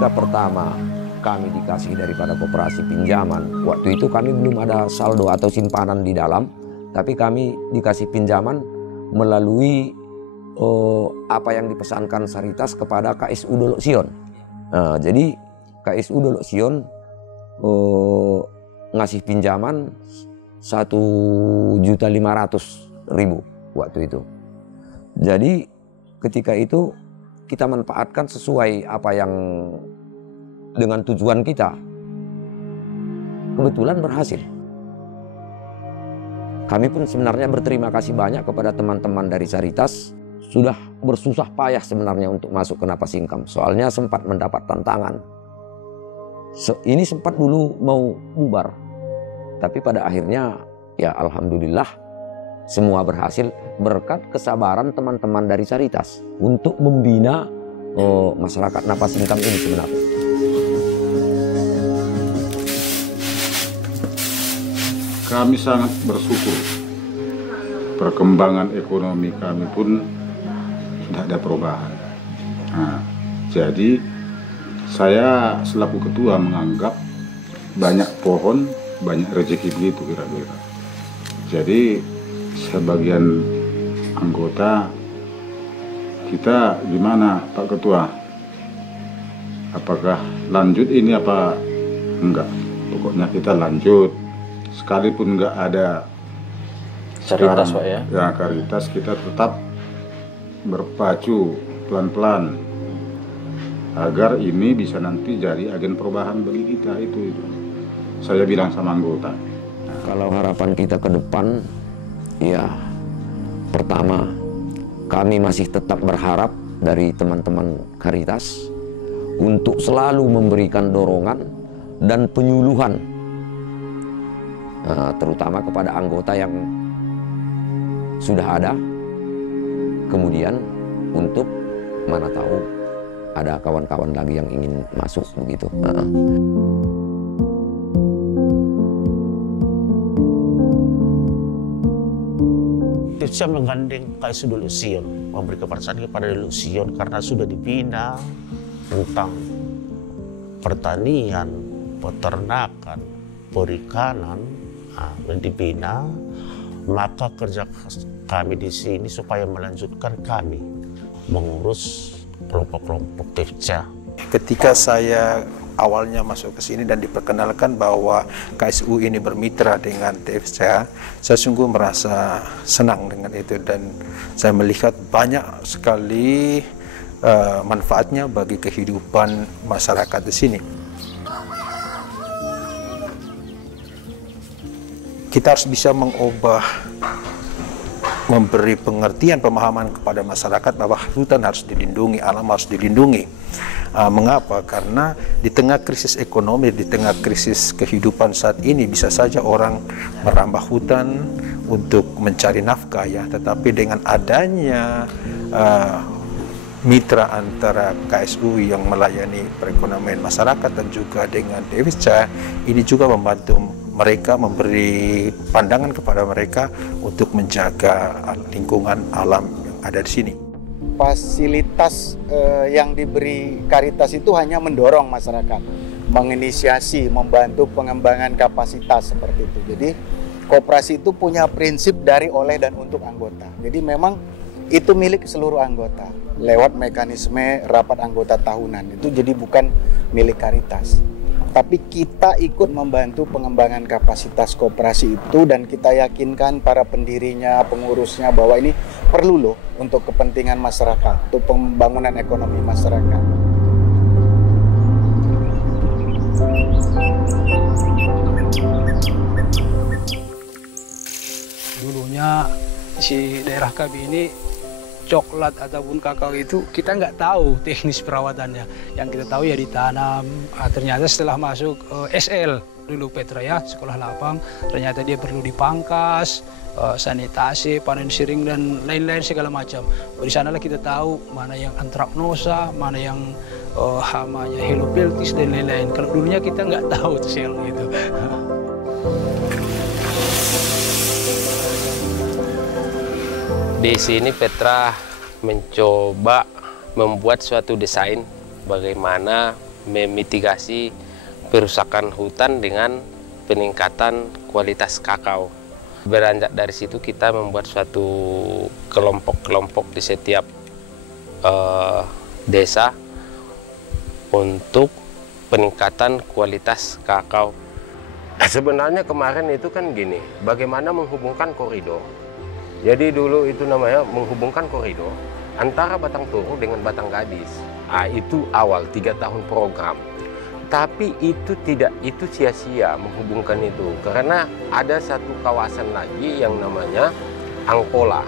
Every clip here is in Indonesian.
ketika pertama kami dikasih daripada koperasi pinjaman, waktu itu kami belum ada saldo atau simpanan di dalam, tapi kami dikasih pinjaman melalui apa yang dipesankan Saritas kepada KSU Dolok Sion. Jadi KSU Dolok Sion ngasih pinjaman 1.500.000 waktu itu. Jadi ketika itu kita manfaatkan sesuai apa yang dengan tujuan kita. Kebetulan berhasil. Kami pun sebenarnya berterima kasih banyak kepada teman-teman dari Saritas. Sudah bersusah payah sebenarnya untuk masuk ke Napas Income. Soalnya sempat mendapat tantangan. Ini sempat dulu mau bubar. Tapi pada akhirnya ya alhamdulillah semua berhasil berkat kesabaran teman-teman dari Saritas untuk membina masyarakat Napas Income ini sebenarnya. Kami sangat bersyukur perkembangan ekonomi kami pun sudah ada perubahan. Nah, jadi saya selaku ketua menganggap banyak pohon, banyak rezeki begitu kira-kira. Jadi sebagian anggota kita gimana Pak Ketua? Apakah lanjut ini apa enggak? Pokoknya kita lanjut. Sekalipun nggak ada Saritas Pak ya? Ya Saritas, kita tetap berpacu pelan-pelan agar ini bisa nanti jadi agen perubahan bagi kita. Itu saya bilang sama anggota. Kalau harapan kita ke depan, ya pertama kami masih tetap berharap dari teman-teman Caritas untuk selalu memberikan dorongan dan penyuluhan, terutama kepada anggota yang sudah ada, kemudian untuk mana tahu ada kawan-kawan lagi yang ingin masuk begitu. Saya menggandeng KSU Dolok Sion, memberi kepercayaan kepada Dolok Sion karena sudah dibina tentang pertanian, peternakan, perikanan, dan dibina, maka kerja kami di sini supaya melanjutkan kami mengurus kelompok-kelompok TEFCA. Ketika saya awalnya masuk ke sini dan diperkenalkan bahwa KSU ini bermitra dengan TEFCA, saya sungguh merasa senang dengan itu dan saya melihat banyak sekali manfaatnya bagi kehidupan masyarakat di sini. Kita harus bisa memberi pengertian, pemahaman kepada masyarakat bahwa hutan harus dilindungi, alam harus dilindungi. Mengapa? Karena di tengah krisis ekonomi, di tengah krisis kehidupan saat ini, bisa saja orang merambah hutan untuk mencari nafkah ya. Tetapi dengan adanya mitra antara KSU yang melayani perekonomian masyarakat dan juga dengan TEFCA, ini juga membantu mereka, memberi pandangan kepada mereka untuk menjaga lingkungan alam yang ada di sini. Fasilitas yang diberi Caritas itu hanya mendorong masyarakat, menginisiasi, membantu pengembangan kapasitas seperti itu. Jadi koperasi itu punya prinsip dari, oleh, dan untuk anggota. Jadi memang itu milik seluruh anggota lewat mekanisme rapat anggota tahunan. Itu jadi bukan milik Caritas. Tapi kita ikut membantu pengembangan kapasitas koperasi itu dan kita yakinkan para pendirinya, pengurusnya bahwa ini perlu loh untuk kepentingan masyarakat, untuk pembangunan ekonomi masyarakat. Dulunya si daerah kami ini coklat ataupun kakao itu kita nggak tahu teknis perawatannya. Yang kita tahu ya ditanam. Ternyata setelah masuk SL dulu Petra ya, sekolah lapang, ternyata dia perlu dipangkas, sanitasi, panen siring dan lain-lain segala macam. Di sanalah kita tahu mana yang antraknosa, mana yang hamanya helopeltis dan lain-lain. Kalau dulunya kita nggak tahu tuh sel gitu. Di sini Petra mencoba membuat suatu desain bagaimana memitigasi perusakan hutan dengan peningkatan kualitas kakao. Beranjak dari situ kita membuat suatu kelompok-kelompok di setiap desa untuk peningkatan kualitas kakao. Sebenarnya kemarin itu kan gini, bagaimana menghubungkan koridor. Jadi dulu itu namanya menghubungkan koridor antara Batang Toru dengan Batang Gadis. Itu awal 3 tahun program. Tapi itu sia-sia menghubungkan itu, karena ada satu kawasan lagi yang namanya Angkola.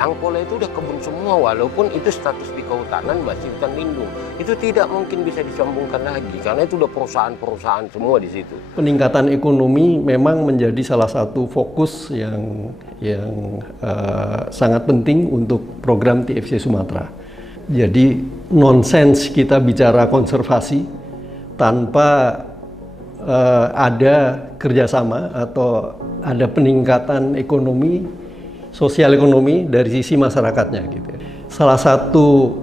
Angkola itu udah kebun semua, walaupun itu status di kehutanan masih hutan lindung. Itu tidak mungkin bisa disambungkan lagi, karena itu udah perusahaan-perusahaan semua di situ. Peningkatan ekonomi memang menjadi salah satu fokus yang sangat penting untuk program TFC Sumatera. Jadi nonsens kita bicara konservasi tanpa ada kerjasama atau ada peningkatan ekonomi, sosial ekonomi dari sisi masyarakatnya gitu. Salah satu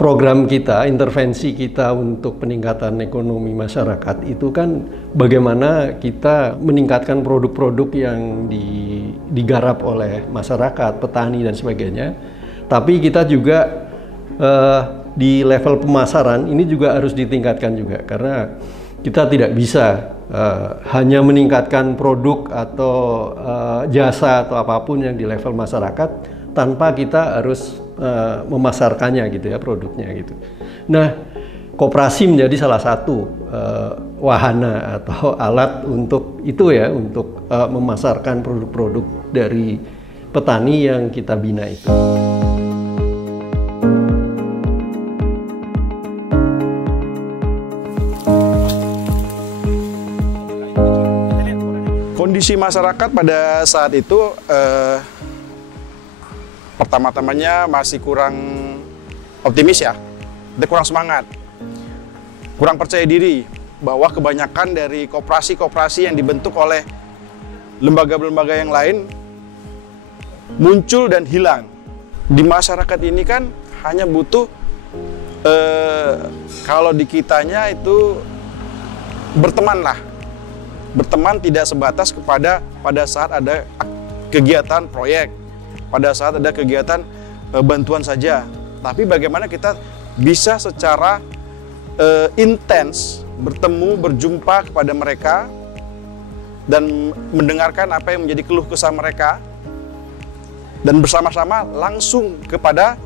program kita, intervensi kita untuk peningkatan ekonomi masyarakat itu kan bagaimana kita meningkatkan produk-produk yang digarap oleh masyarakat, petani dan sebagainya. Tapi kita juga di level pemasaran ini juga harus ditingkatkan juga, karena kita tidak bisa hanya meningkatkan produk atau jasa atau apapun yang di level masyarakat tanpa kita harus memasarkannya gitu ya, produknya gitu. Nah, koperasi menjadi salah satu wahana atau alat untuk itu ya, untuk memasarkan produk-produk dari petani yang kita bina itu. Kondisi masyarakat pada saat itu pertama-tamanya masih kurang optimis ya, dia kurang semangat, kurang percaya diri bahwa kebanyakan dari koperasi-koperasi yang dibentuk oleh lembaga-lembaga yang lain muncul dan hilang. Di masyarakat ini kan hanya butuh kalau di kitanya itu berteman lah. Berteman tidak sebatas kepada pada saat ada kegiatan proyek, pada saat ada kegiatan bantuan saja. Tapi bagaimana kita bisa secara intens bertemu, berjumpa kepada mereka dan mendengarkan apa yang menjadi keluh kesah mereka dan bersama-sama langsung kepada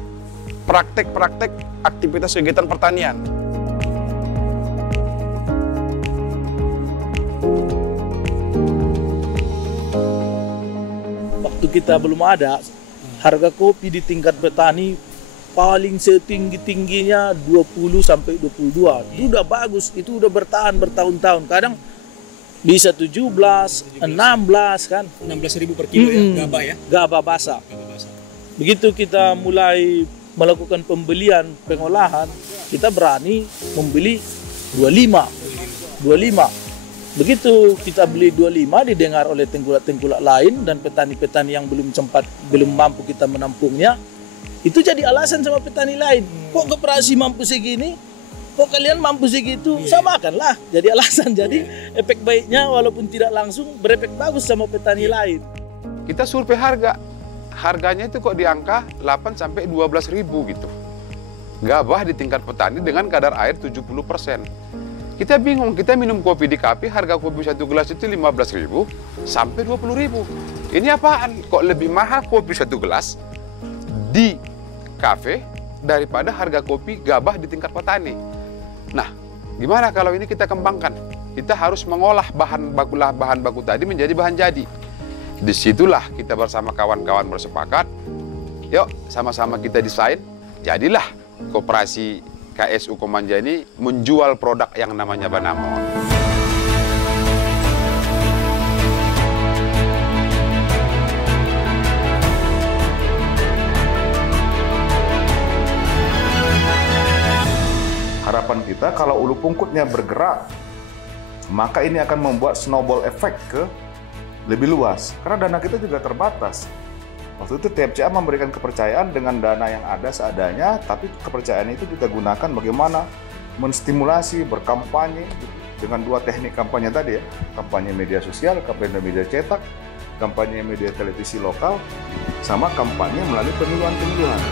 praktek-praktek aktivitas kegiatan pertanian. Waktu kita belum ada, harga kopi di tingkat petani paling setinggi-tingginya 20 sampai 22. Itu udah bagus, itu udah bertahan bertahun-tahun. Kadang bisa 17, 16 kan. 16.000 per kilo ya, gabah ya? Gabah basah. Begitu kita mulai melakukan pembelian, pengolahan, kita berani membeli 25. Begitu kita beli 25, didengar oleh tengkulak-tengkulak lain dan petani-petani yang belum mampu kita menampungnya, itu jadi alasan sama petani lain. Kok koperasi mampu segini? Kok kalian mampu segitu? Samakanlah. Jadi alasan. Jadi efek baiknya walaupun tidak langsung berefek bagus sama petani lain. Kita survei harga. Harganya itu kok di angka 8 sampai 12.000 gitu. Gabah di tingkat petani dengan kadar air 70%. Kita bingung, kita minum kopi di kafe, harga kopi 1 gelas itu 15.000 sampai 20.000. Ini apaan? Kok lebih mahal kopi 1 gelas di kafe daripada harga kopi gabah di tingkat petani? Nah, gimana kalau ini kita kembangkan? Kita harus mengolah bahan baku tadi menjadi bahan jadi. Disitulah kita bersama kawan-kawan bersepakat, yuk sama-sama kita desain, jadilah koperasi KSU Komanja ini menjual produk yang namanya Banamon. Harapan kita kalau ulu pungkutnya bergerak, maka ini akan membuat snowball effect ke lebih luas. Karena dana kita juga terbatas. Waktu itu TFCA memberikan kepercayaan dengan dana yang ada seadanya, tapi kepercayaan itu kita gunakan bagaimana menstimulasi, berkampanye dengan dua teknik kampanye tadi ya, kampanye media sosial, kampanye media cetak, kampanye media televisi lokal, sama kampanye melalui penyuluhan-penyuluhan.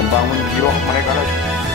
Membangun giroh mereka lagi.